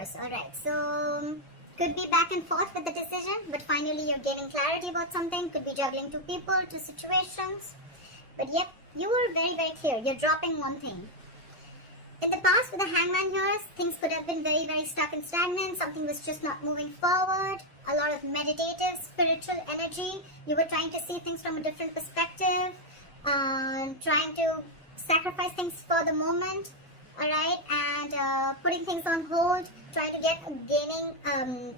reverse. Alright, so could be back and forth with the decision, but finally you're gaining clarity about something. Could be juggling two people, two situations. But yep, you were very, very clear. You're dropping one thing. In the past, with the hangman here, things could have been very, very stuck and stagnant. Something was just not moving forward. A lot of meditative, spiritual energy. You were trying to see things from a different perspective. Trying to sacrifice things for the moment. Alright, and putting things on hold. Trying to gaining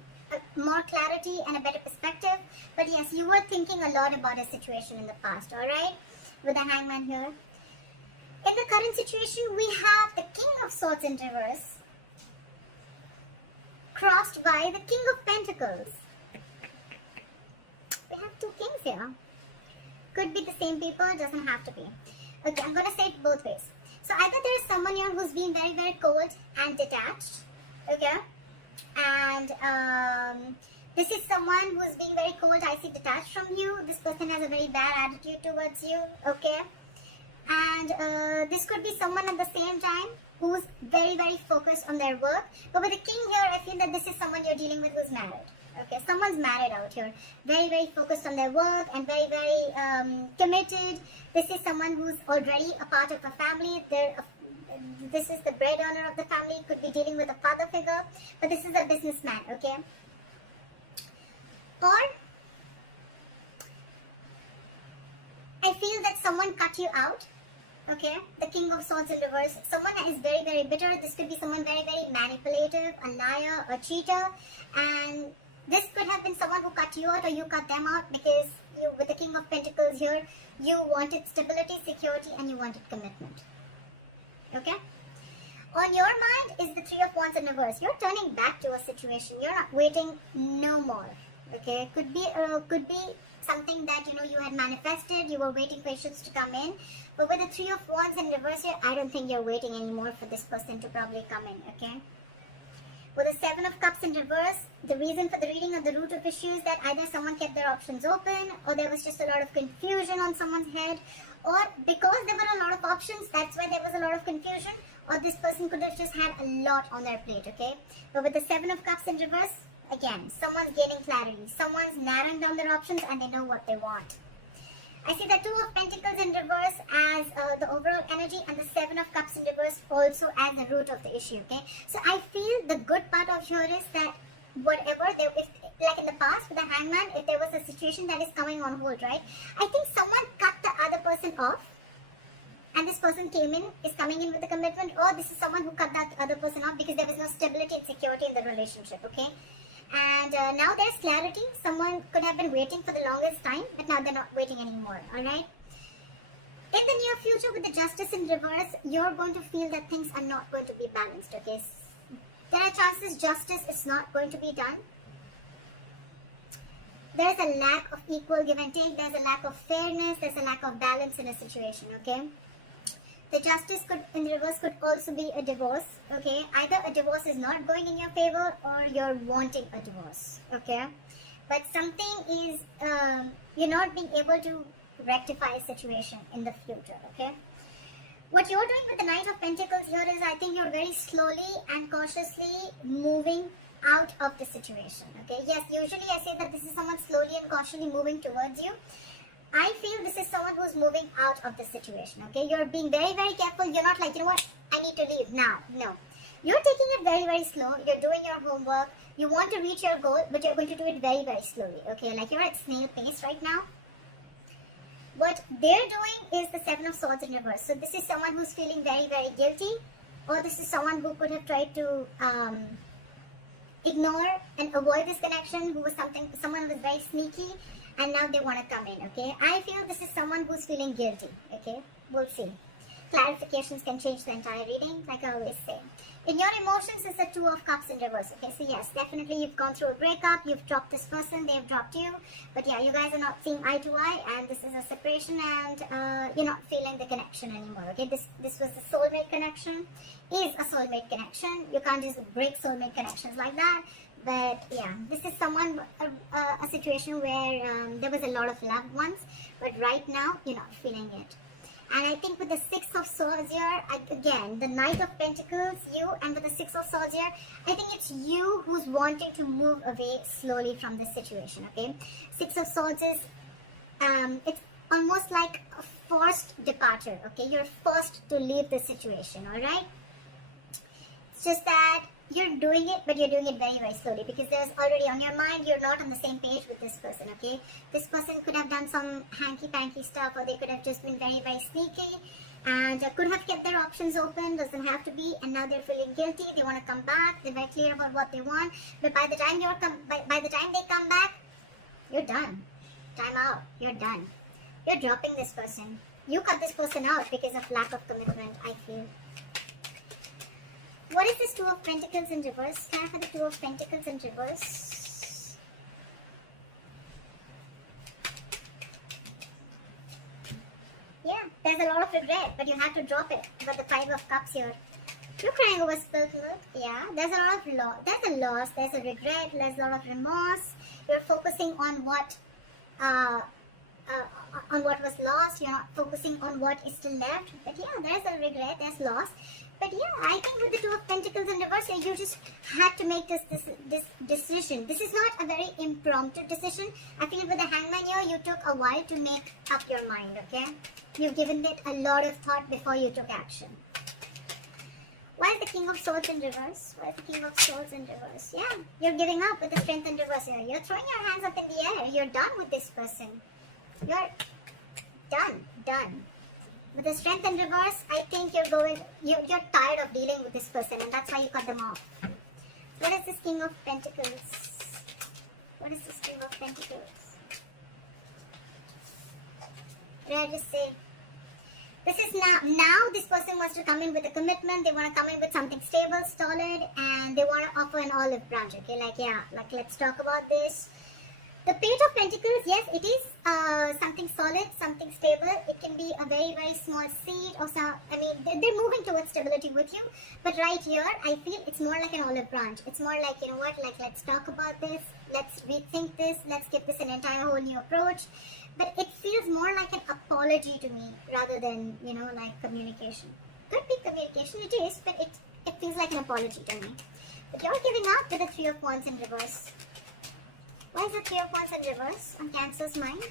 more clarity and a better perspective. But yes, you were thinking a lot about a situation in the past. Alright, with the hangman here. In the current situation, we have the King of Swords in reverse, crossed by the King of Pentacles. We have two kings here. Could be the same people, doesn't have to be. Okay, I'm going to say it both ways. So either there is someone here who's being very, very cold and detached. Okay? And this is someone who's being very cold, icy, detached from you. This person has a very bad attitude towards you. Okay? And this could be someone at the same time who's very, very focused on their work. But with the king here, I feel that this is someone you're dealing with who's married. Okay, someone's married out here. Very, very focused on their work and very, very committed. This is someone who's already a part of a family. This is the bread earner of the family. Could be dealing with a father figure. But this is a businessman, okay? Or I feel that someone cut you out. Okay, the King of Swords in reverse. Someone is very, very bitter. This could be someone very, very manipulative, a liar, a cheater. And this could have been someone who cut you out or you cut them out because you, with the King of Pentacles here, you wanted stability, security, and you wanted commitment. Okay? On your mind is the Three of Wands in reverse. You're turning back to a situation. You're not waiting no more. Okay? Could be something that you had manifested. You were waiting for issues to come in. But with the Three of Wands in reverse here, I don't think you're waiting anymore for this person to probably come in. Okay? With the Seven of Cups in reverse, the reason for the reading of the root of issue is that either someone kept their options open, or there was just a lot of confusion on someone's head, or because there were a lot of options, that's why there was a lot of confusion, or this person could have just had a lot on their plate, okay? But with the Seven of Cups in reverse, again, someone's gaining clarity. Someone's narrowing down their options and they know what they want. I see the Two of Pentacles in reverse as the overall energy and the Seven of Cups in reverse also as the root of the issue, okay? So I feel the good part of here is that whatever, if, like in the past with the hangman, if there was a situation that is coming on hold, right? I think someone cut the other person off and this person is coming in with a commitment, or this is someone who cut that other person off because there was no stability and security in the relationship, okay? And now there's clarity. Someone could have been waiting for the longest time, but now they're not waiting anymore, alright? In the near future with the Justice in reverse, you're going to feel that things are not going to be balanced, okay? There are chances justice is not going to be done. There's a lack of equal give and take. There's a lack of fairness. There's a lack of balance in a situation, okay? The Justice in reverse could also be a divorce, okay? Either a divorce is not going in your favor or you're wanting a divorce, okay? But something is, you're not being able to rectify a situation in the future, okay? What you're doing with the Knight of Pentacles here is, I think you're very slowly and cautiously moving out of the situation, okay? Yes, usually I say that this is someone slowly and cautiously moving towards you. I feel this is someone who's moving out of the situation, okay? You're being very, very careful. You're not like, you know what, I need to leave now. No. You're taking it very, very slow. You're doing your homework. You want to reach your goal, but you're going to do it very, very slowly, okay? Like you're at snail pace right now. What they're doing is the Seven of Swords in reverse. So this is someone who's feeling very, very guilty, or this is someone who could have tried to ignore and avoid this connection, someone who was very sneaky, and now they want to come in, okay? I feel this is someone who's feeling guilty, okay? We'll see. Clarifications can change the entire reading, like I always say. In your emotions is the Two of Cups in reverse, okay? So yes, definitely you've gone through a breakup, you've dropped this person, they've dropped you. But yeah, you guys are not seeing eye to eye, and this is a separation, and you're not feeling the connection anymore, okay? This was the soulmate connection, is a soulmate connection. You can't just break soulmate connections like that. But yeah, this is someone, a situation where there was a lot of loved ones, but right now you're not feeling it. And I think with the Six of Swords here, again, the Knight of Pentacles, you, and with the Six of Swords here, I think it's you who's wanting to move away slowly from this situation, okay? Six of Swords is, it's almost like a forced departure, okay? You're forced to leave the situation, alright? It's just that you're doing it, but you're doing it very, very slowly because there's already on your mind, you're not on the same page with this person, okay? This person could have done some hanky-panky stuff, or they could have just been very, very sneaky and could have kept their options open, doesn't have to be, and now they're feeling guilty, they want to come back, they're very clear about what they want, but by the time by the time they come back, you're done. Time out, you're done. You're dropping this person. You cut this person out because of lack of commitment, I feel. What is this Two of Pentacles in reverse? Can I have the Two of Pentacles in reverse? Yeah, there's a lot of regret, but you have to drop it. You got the Five of Cups here. You're crying over spilled milk. Yeah, there's a lot of loss. There's a loss. There's a regret. There's a lot of remorse. You're focusing on what was lost. You're not focusing on what is still left. But yeah, there's a regret. There's loss. But yeah, I think with the Two of Pentacles in reverse, you just had to make this decision. This is not a very impromptu decision. I feel with the Hangman here, you took a while to make up your mind, okay? You've given it a lot of thought before you took action. Why is the King of Swords in reverse? Why is the King of Swords in reverse? Yeah, you're giving up with the Strength in reverse here. You're throwing your hands up in the air. You're done with this person. You're done. With the Strength in reverse, I think you're tired of dealing with this person, and that's why you cut them off. What is this King of Pentacles? What is this King of Pentacles? What did I just say? This is now this person wants to come in with a commitment. They want to come in with something stable, solid, and they want to offer an olive branch, okay? Like let's talk about this. The Page of Pentacles, yes, it is something solid, something stable. It can be a very, very small seed or some, I mean, they're moving towards stability with you. But right here, I feel it's more like an olive branch. It's more like, you know what, like let's talk about this. Let's rethink this. Let's give this an entire whole new approach. But it feels more like an apology to me rather than, you know, like communication. Could be communication, it is, but it feels like an apology to me. But you're giving up with the Three of Wands in reverse. Why is the Three of Wands in reverse on Cancer's mind?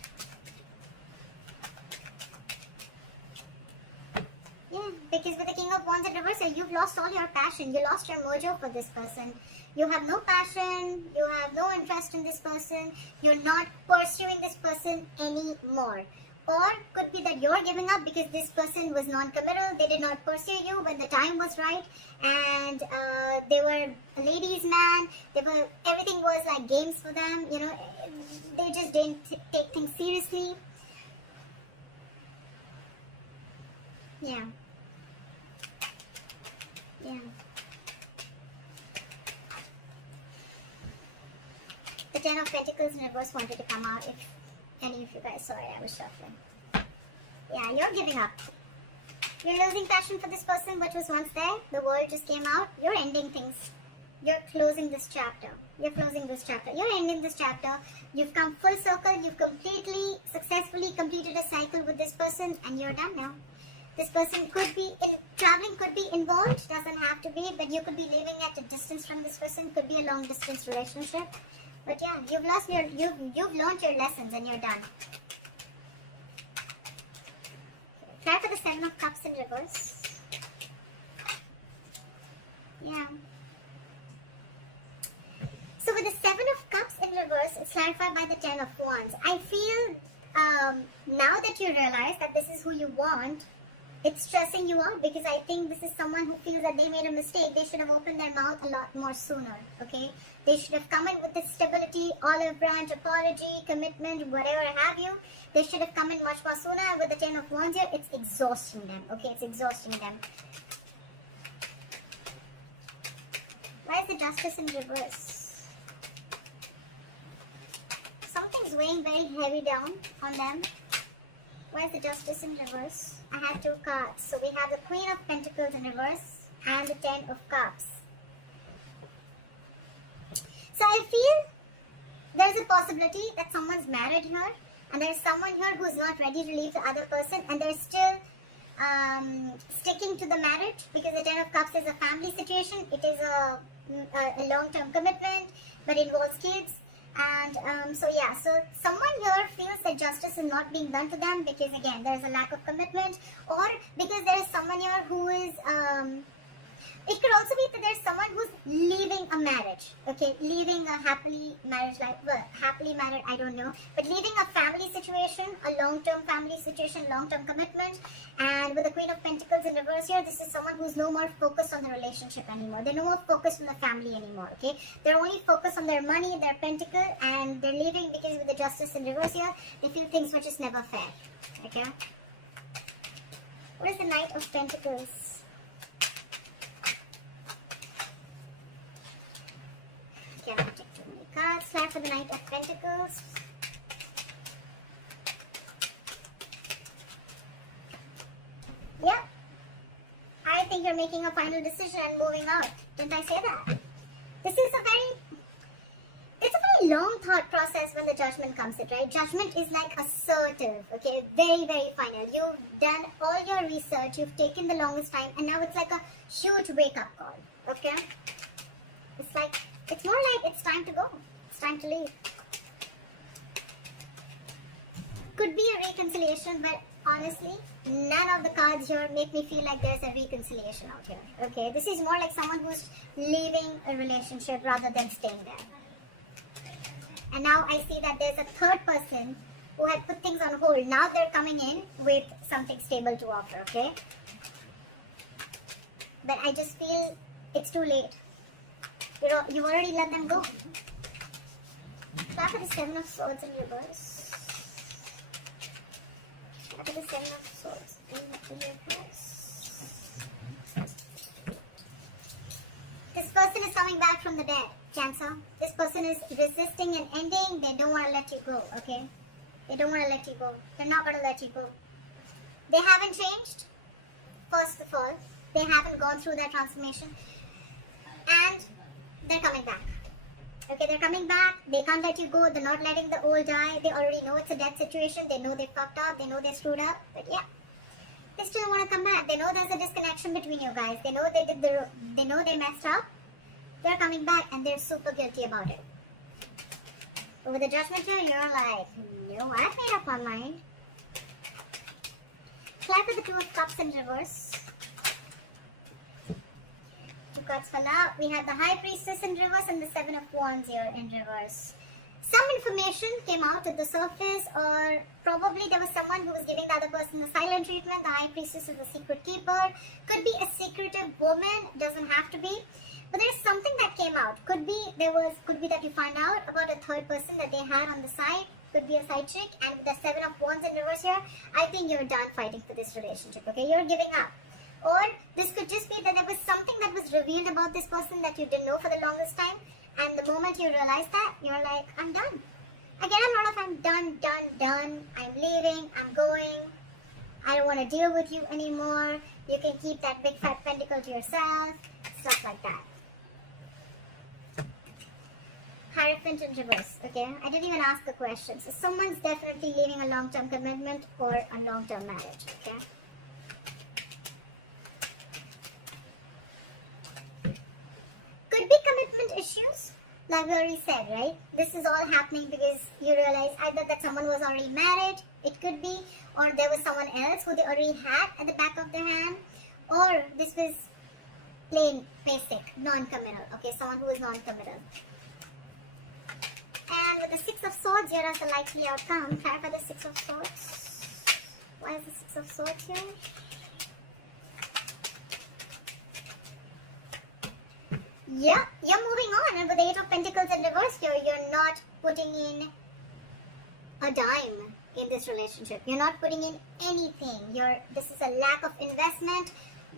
Yeah, because with the King of Wands in reverse, you've lost all your passion. You lost your mojo for this person. You have no passion. You have no interest in this person. You're not pursuing this person anymore. Or could be that you're giving up because this person was non-committal. They did not pursue you when the time was right, and they were a ladies' man. Everything was like games for them. You know, they just didn't take things seriously. Yeah. The Ten of Pentacles in reverse wanted to come out. If any of you guys saw it, I was shuffling. Yeah, you're giving up. You're losing passion for this person, which was once there. The world just came out. You're ending things. You're closing this chapter. You're ending this chapter. You've come full circle. You've completely, successfully completed a cycle with this person, and you're done now. This person could be, traveling could be involved, doesn't have to be, but you could be living at a distance from this person, could be a long distance relationship. But yeah, you've learned your lessons and you're done. Try for the Seven of Cups in reverse. Yeah. So with the Seven of Cups in reverse, it's clarified by the Ten of Wands. I feel now that you realize that this is who you want, it's stressing you out because I think this is someone who feels that they made a mistake. They should have opened their mouth a lot more sooner, okay? They should have come in with this stability, olive branch, apology, commitment, whatever have you. They should have come in much more sooner. With the Ten of Wands here, it's exhausting them, okay? It's exhausting them. Why is the Justice in reverse? Something's weighing very heavy down on them. Why is the Justice in reverse? I have two cards. So we have the Queen of Pentacles in reverse and the Ten of Cups. So I feel there's a possibility that someone's married here and there's someone here who's not ready to leave the other person, and there's still sticking to the marriage, because the Ten of Cups is a family situation. It is a long-term commitment, but involves kids. And so someone here feels that justice is not being done to them because, again, there is a lack of commitment, or because there is someone here who is it could also be that there's someone who's leaving a marriage, okay, leaving a happily marriage life, well, happily married, I don't know, but leaving a family situation, a long-term family situation, long-term commitment. And with the Queen of Pentacles in reverse here, this is someone who's no more focused on the relationship anymore. They're no more focused on the family anymore, okay? They're only focused on their money, their pentacle, and they're leaving because with the Justice in reverse here, they feel things were just never fair, okay? What is the Knight of Pentacles? Okay, I'm going to take too many cards. Slide for the Knight of Pentacles. Yeah. I think you're making a final decision and moving out. Didn't I say that? This is it's a very long thought process when the Judgment comes in, right? Judgment is like assertive, okay? Very, very final. You've done all your research, you've taken the longest time, and now it's like a huge wake-up call, okay? It's more like it's time to go. It's time to leave. Could be a reconciliation, but honestly, none of the cards here make me feel like there's a reconciliation out here, okay? This is more like someone who's leaving a relationship rather than staying there. And now I see that there's a third person who had put things on hold. Now they're coming in with something stable to offer, okay? But I just feel it's too late. You've already let them go. Back at the Seven of Swords in reverse. Back at the Seven of Swords in reverse. This person is coming back from the dead, Cancer. This person is resisting an ending. They don't want to let you go, okay? They don't want to let you go. They're not going to let you go. They haven't changed, first of all. They haven't gone through that transformation. And they're coming back. Okay, they're coming back. They can't let you go. They're not letting the old die. They already know it's a death situation. They know they fucked up. They know they screwed up. But yeah, they still want to come back. They know there's a disconnection between you guys. They know they know they messed up. They're coming back and they're super guilty about it. But with the Judgment here, you're like, no, I've made up my mind. Clap with the Two of Cups in reverse. Cards fell out. We have the High Priestess in reverse and the Seven of Wands here in reverse. Some information came out at the surface, or probably there was someone who was giving the other person the silent treatment. The High Priestess is a secret keeper. Could be a secretive woman, doesn't have to be. But there's something that came out. Could be that you find out about a third person that they had on the side. Could be a side chick. And with the Seven of Wands in reverse here, I think you're done fighting for this relationship. Okay, you're giving up. Or this could just be that there was something that was revealed about this person that you didn't know for the longest time. And the moment you realize that, you're like, I'm done. Again, I'm not if I'm done. I'm leaving. I'm going. I don't want to deal with you anymore. You can keep that big fat pentacle to yourself. Stuff like that. Hierophant in reverse. Okay, I didn't even ask the question. So someone's definitely leaving a long-term commitment or a long-term marriage. Okay. Could be commitment issues, like we already said, right? This is all happening because you realize either that someone was already married, it could be, or there was someone else who they already had at the back of their hand, or this was plain, basic, non-committal, okay? Someone who is non-committal. And with the Six of Swords here as the likely outcome, clarify the Six of Swords. Why is the Six of Swords here? Yeah, you're moving on, and with the Eight of Pentacles in reverse here, you're not putting in a dime in this relationship. You're not putting in anything. This is a lack of investment,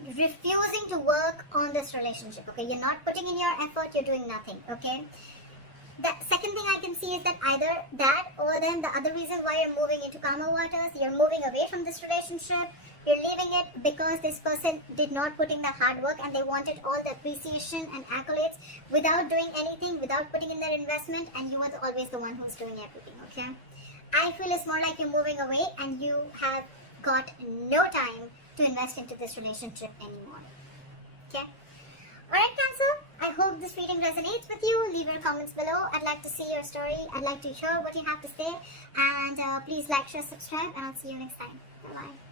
refusing to work on this relationship, okay? You're not putting in your effort, you're doing nothing, okay? The second thing I can see is that either that or then the other reason why you're moving into calmer waters, you're moving away from this relationship. You're leaving it because this person did not put in the hard work and they wanted all the appreciation and accolades without doing anything, without putting in their investment, and you were always the one who's doing everything, okay? I feel it's more like you're moving away and you have got no time to invest into this relationship anymore. Okay? Alright, Cancer, I hope this reading resonates with you. Leave your comments below. I'd like to see your story. I'd like to hear what you have to say. And please like, share, subscribe, and I'll see you next time. Bye-bye.